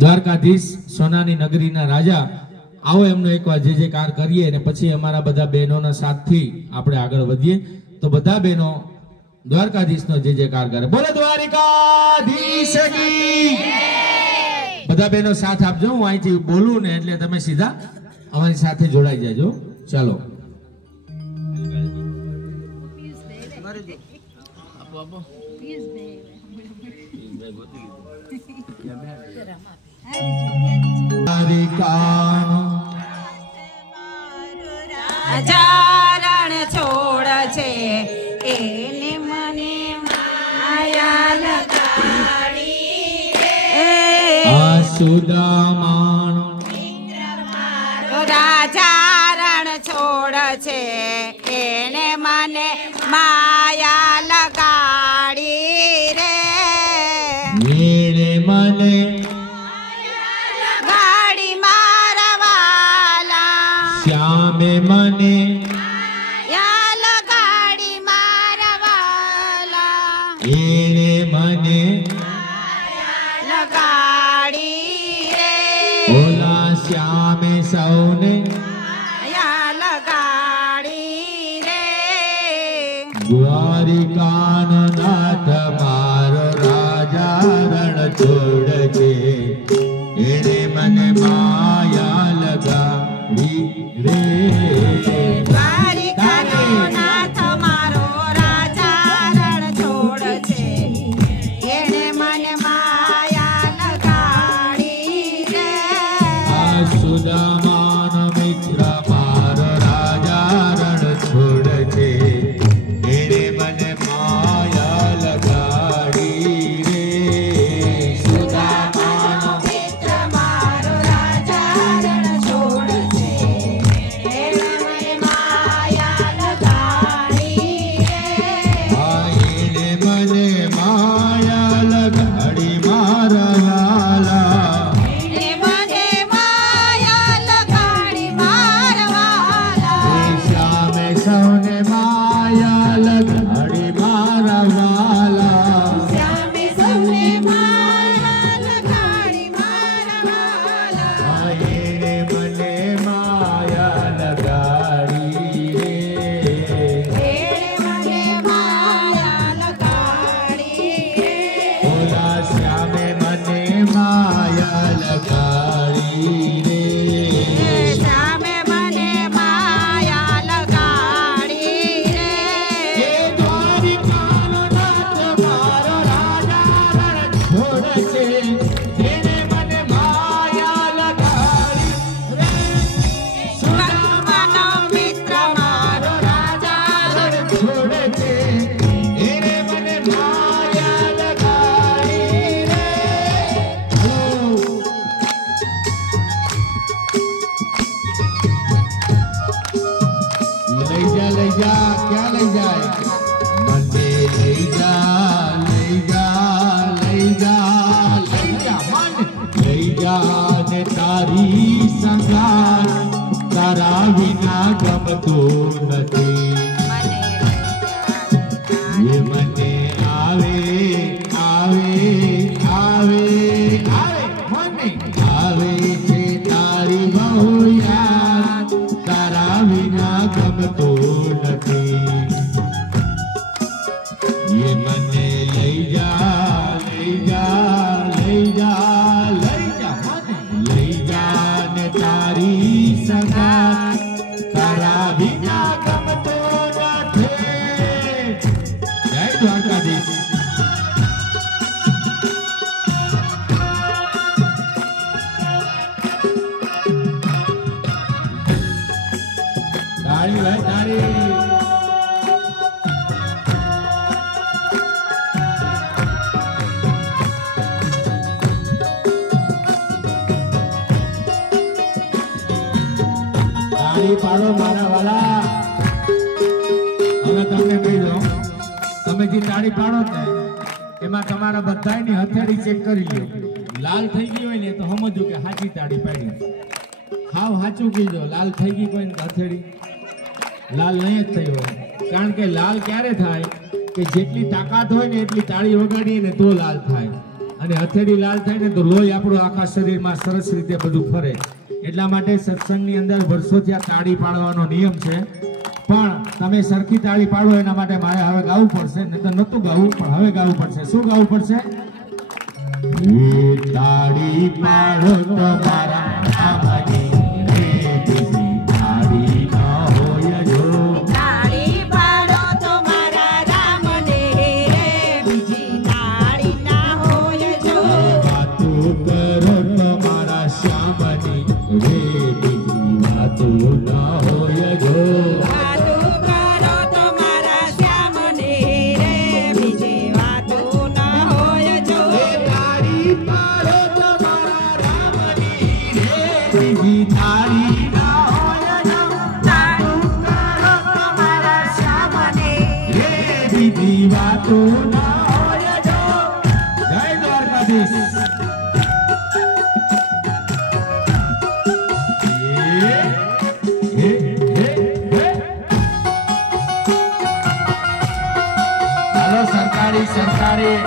દ્વારકાધીશ સોનાની નગરીના રાજા आओ एमनो एक बार जे कार करिए ने पछी अमारा बधा बहनों साथ थी आपणे आगळ वधीए तो बधा बहनों द्वारकाधीश नो जे कार करे। बोलो द्वारकाधीश की बधा बहनों साथ आपजो। हूँ अहींथी बोलूं ने एटले तमे सीधा अमारी साथे जोड़ाई जाजो। चलो राजारण छोड़ छे एने मने माया लगाड़ी सुदामानो राजारण छोड़ छे एने मने माया लगाड़ी रे मेरे मने गाड़ी मारवाला श्यामे मने या लगाड़ी मारवाला एने मने लगाड़ी रे ओला श्यामे सौने या लगाड़ी रे द्वारिकानो नाथ मारो राजा रण छोड़ के एने मने माया लगाड़ी रे। द्वारिकानो नाथ मारो राजा रण छोड़ छे एने मने माया लगाड़ी रे सुदामानो मित्र मारो राजा रण छोड़ के एने मने माया लगाड़ी रे। सुदामानो मित्र मारो राजा रण छोड़ छे एने मने माया लगाड़ी रे एने मने माया लगाड़ी मारवाला एने मने माया लगाड़ी मारवाला श्यामे सौने माया लगाड़ी मारवाला श्यामे सौने माया लगाड़ी मारवाला एने मने माया लगाड़ी रे। एने मने माया लगाड़ी रे ओला श्यामे मने माया लगाड़ी रे। श्यामे मने माया लगाड़ी रे ये द्वारिकानो नाथ मारो राजा रण छोड़ छे एने मने माया लगाड़ी रे। सुदामानो मित्र मारो राजा रण छोड़ छे एने मने माया लगाड़ी रे। लई जा क्या लई जाए मने लई जा मन लई जा ने तारी संगार तारा विना गमतो नथी ये मने आवे मने आवे छे तारी बहु याद तारा विना गमतो नथी ये मने लई जा मने लई जा ने तारी संगात तारा विना गमतो नथी। जय द्वारकाधीश। तारी भाई तारी તાળી પાડો મારા વાલા। હવે તમને કહી દઉં તમે જે તાળી પાડો ને એમાં તમારા બધાની હથેળી ચેક કરી લ્યો। લાલ થઈ ગઈ હોય ને તો સમજો કે સાચી તાળી પાડી। હાવ સાચું કીધો લાલ થઈ ગઈ કોઈ હથેળી લાલ નહીં જ થઈ હોય કારણ કે લાલ ક્યારે થાય કે જેટલી તાકાત હોય ને એટલી તાળી વગાડીએ ને તો લાલ થાય અને હથેળી લાલ થાય ને તો લોહી આપણું આખા શરીરમાં સરસ રીતે બધું ફરે. એટલા માટે સત્સંગની અંદર વર્ષોથી આ તાળી પાડવાનો નિયમ છે. પણ તમે સરખી તાળી પાડો એના માટે મારે હવે ગાવું પડશે, નહીં તો નતું ગાવું, પણ હવે ગાવું પડશે. શું ગાવું પડશે? તાળી પાડો તમારા આમાની રે બીજી તાળી ન હોય જો. તાળી પાડો તો મારા રામને રે બીજી તાળી ના હોય જો. વાતો કરો તમારા શ્યામની રે બીજી વાતો ન હોય જો. વાતો કરો તો મારા શ્યામને રે બીજી વાતો ના હોય જો. તાળી પાડો તમારા રામની રે બીજી તાળી ન હોય જો. તાળી પાડો તો મારા શ્યામને રે બીજી વાતો ન હોય જો. જય દ્વારકાધીશ. હાલો સરકારી સરકારી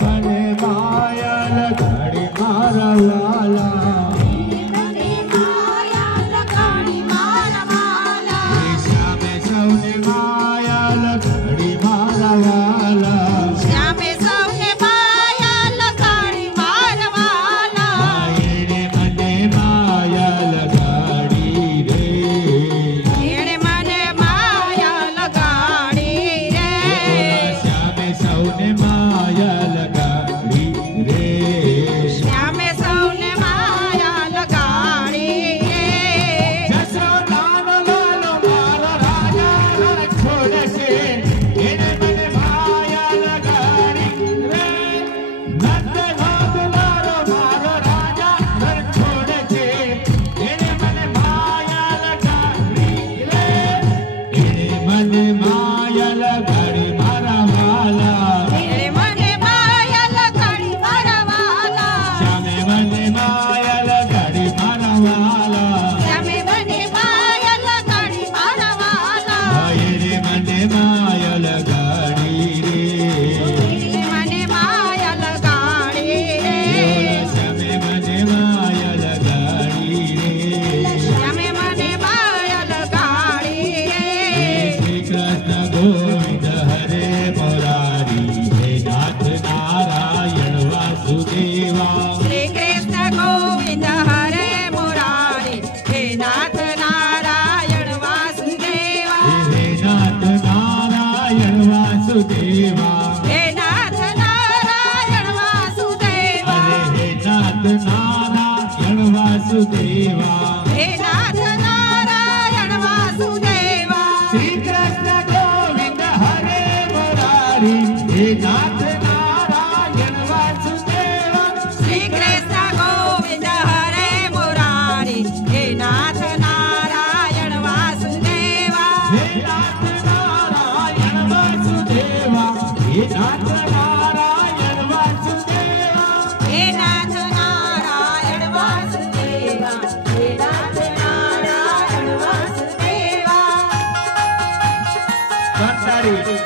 મને માયા લગાડી મારા વાલા. મને માયા લગાડી મારા વાલા. શ્યામે સૌને માયા લગાડી મારા વાલા. શ્યામે સૌને માયા લગાડી મારા વાલા. એણે મને માયા લગાડી રે. એણે મને માયા લગાડી રે. શ્યામે સૌને માયા લગાડી રે. શ્યામે સૌને માયા લગાડી રે. જશોદાનો લાલો મારો રાજા રણ છોડે છે. એણે મને માયા લગાડી રે. નંદલાલ લાલો મારો રાજા રણ છોડે છે. એણે મને માયા લગાડી રે. એણે મને માયા લગાડી મારા વાલા. એણે મને માયા લગાડી મારા વાલા. શ્યામે મને માયા લગાડી મારા વાલા. શ્યામે મને માયા લગાડી મારા વાલા. એણે મને માયા લગાડી રે. એણે મને માયા લગાડી રે. શ્યામે મને માયા લગાડી રે. શ્યામે મને માયા લગાડી રે. શ્રી કૃષ્ણ ગોવિંદ હરે મુરારી હે નાથ નારાયણ વાસુદેવા. શ્રી કૃષ્ણ ગોવિંદ હરે મુરારી હે નાથ નારાયણ વાસુદેવા. હે નાથ નારાયણ વાસુદેવા. હે નાથ નારાયણ વાસુદેવા. અરે હે નાથ નારાયણ વાસુદેવા. હે નાથ નારાયણ વાસુદેવા. શ્રી કૃષ્ણ ગોવિંદ હરે મુરારી હે નાથ નારાયણ વાસુદેવા. શ્રી કૃષ્ણ ગોવિંદ હરે મુરારી હે નાથ નારાયણ વાસુદેવા. હે નાથ નારાયણ વાસુદેવા. હે નાથ નારાયણ વાસુદેવા. હે નાથ નારાયણ વાસુદેવા. હે નાથ નારાયણ વાસુદેવા. સંતાડી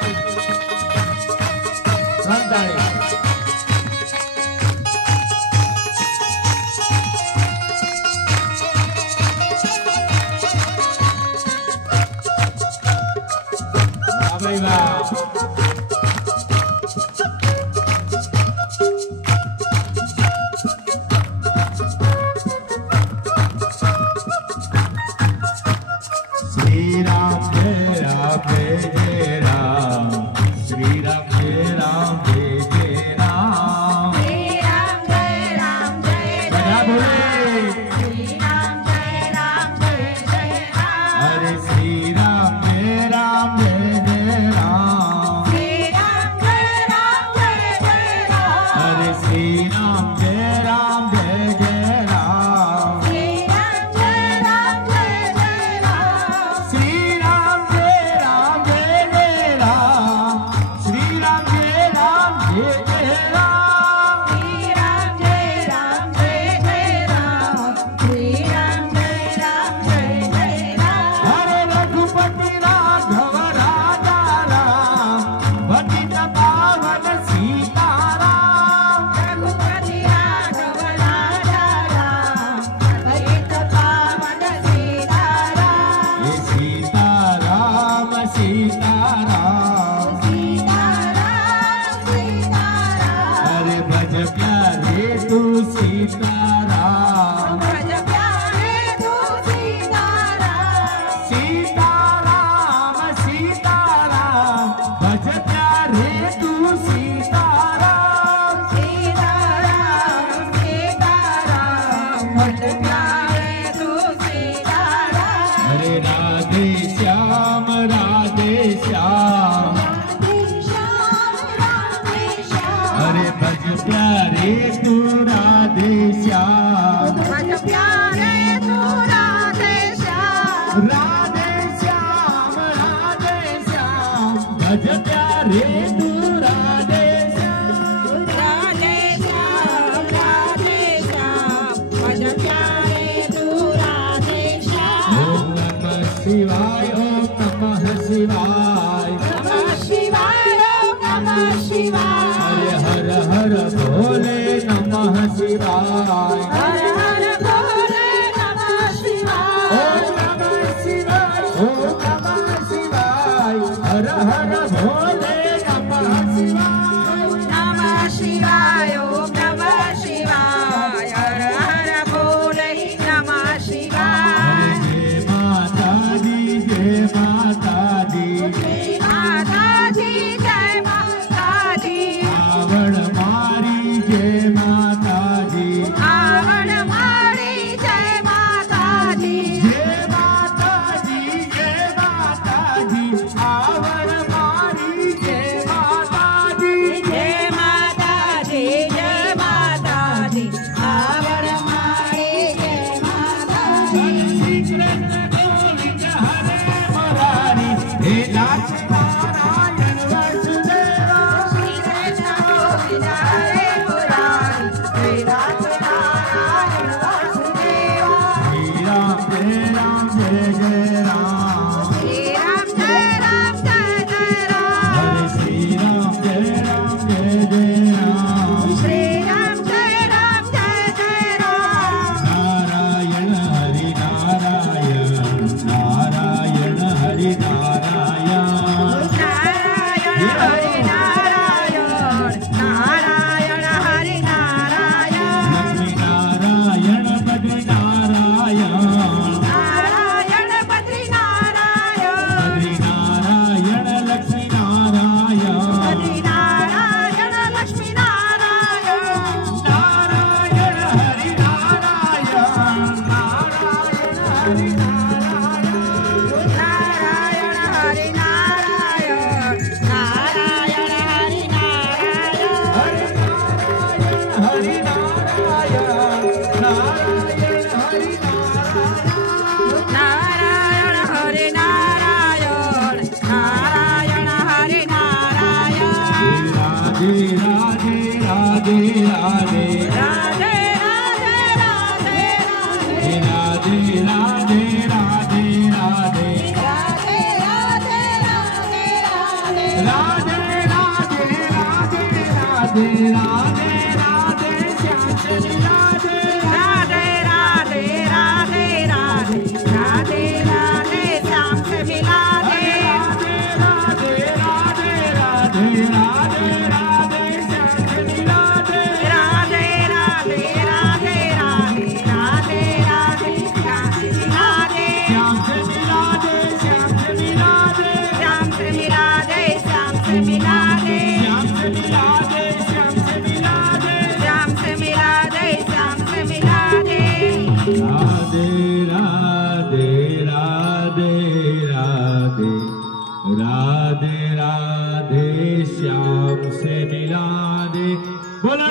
સંતાડી વાહ ભાઈ વાહ. શ્રી રામ જય રામ જય રામ. जय राम जय जय राम। श्री राम जय राम जय બધા जय બોલે श्री राम जय राम जय जय राम अरे श्री राम जय राम जय जय राम। श्री राम जय राम जय जय राम अरे श्री राम जय राम जय जय राम। श्री राम जय राम जय जय राम श्री राम जय राम जय जय राम। श्री राम जय राम जय जय राम। श्री राम जय राम जय जय राम श्री राम जय राम जय जय राम अरे रघुपति राघव राजा राम पतित पावन सीताराम। रघुपति राघव राजा राम पतित पावन सीताराम हे सीताराम सीताराम। सीताराम सीताराम अरे भज प्यारे तू सीताराम। भज प्यारे तू सीताराम सीताराम सीताराम भज प्यारे तू सीताराम। सीताराम सीताराम भज प्यारे तू सीताराम अरे राधे श्याम राधे श्याम। राधे श्याम राधे श्याम अरे भज प्यारे तू राधे श्याम। भज प्यारे तू राधे श्याम राधे श्याम भज प्यारे तू राधे श्याम। राधे श्याम भज प्यारे तू राधे श्याम ओम नमः शिवाय ओम नमः शिवाय। नमः शिवाय ओम नमः शिवाय अरे हर हर भोले नमः शिवाय। हर हर भोले नमः शिवाय ओम नमः शिवाय ओम नमः शिवाय। हर हर भोले नमः शिवाय। नमः शिवाय ओम नमः शिवाय हर हर भोले नमः शिवाय जय माता दी जय माता दी। जय माता दी जय माता दी रावण मारी जय माता दी। आवण मारी जय माता दी जय माता दी जय माता दी। रावण मारी जय माता दी। जय माता दी जय माता दी आवण मारी जय माता दी श्री कृष्ण गोविंद हरे मुरारी हे नाथ नारायण वासुदेवा। श्री कृष्ण गोविंद हरे मुरारी हे नाथ नारायण वासुदेवा श्री राम जय जय राम। श्री राम जय जय राम हरे श्री राम जय जय राम। श्री राम जय जय राम नारायण हरि नारायण नारायण हरि नारायण। नारायण हरि नारायण नारायण हरि नारायण लक्ष्मी नारायण बद्री नारायण। नारायण बद्री नारायण बद्री नारायण लक्ष्मी नारायण। बद्री नारायण लक्ष्मी नारायण नारायण हरि नारायण नारायण हरि नारायण। नारायण हरि नारायण नारायण हरि नारायण हरि नारायण नारायण हरि नारायण। नारायण हरि नारायण नारायण हरि नारायण राधे राधे राधे राधे। राधे राधे राधे राधे राधे राधे राधे राधे। राधे राधे राधे राधे राधे राधे राधे राधे राधे राधे श्याम चंद्र राधे। राधे राधे राधे राधे राधे राधे श्याम से मिला दे राधे राधे राधे राधे राधे राधे श्याम चंद्र राधे। राधे राधे राधे राधे राधे राधे श्याम से मिला दे श्याम चंद्र राधे श्याम चंद्र राधे। श्याम से मिला दे श्याम से मिला दे श्याम राधे राधे श्याम से मिला दे। बोलो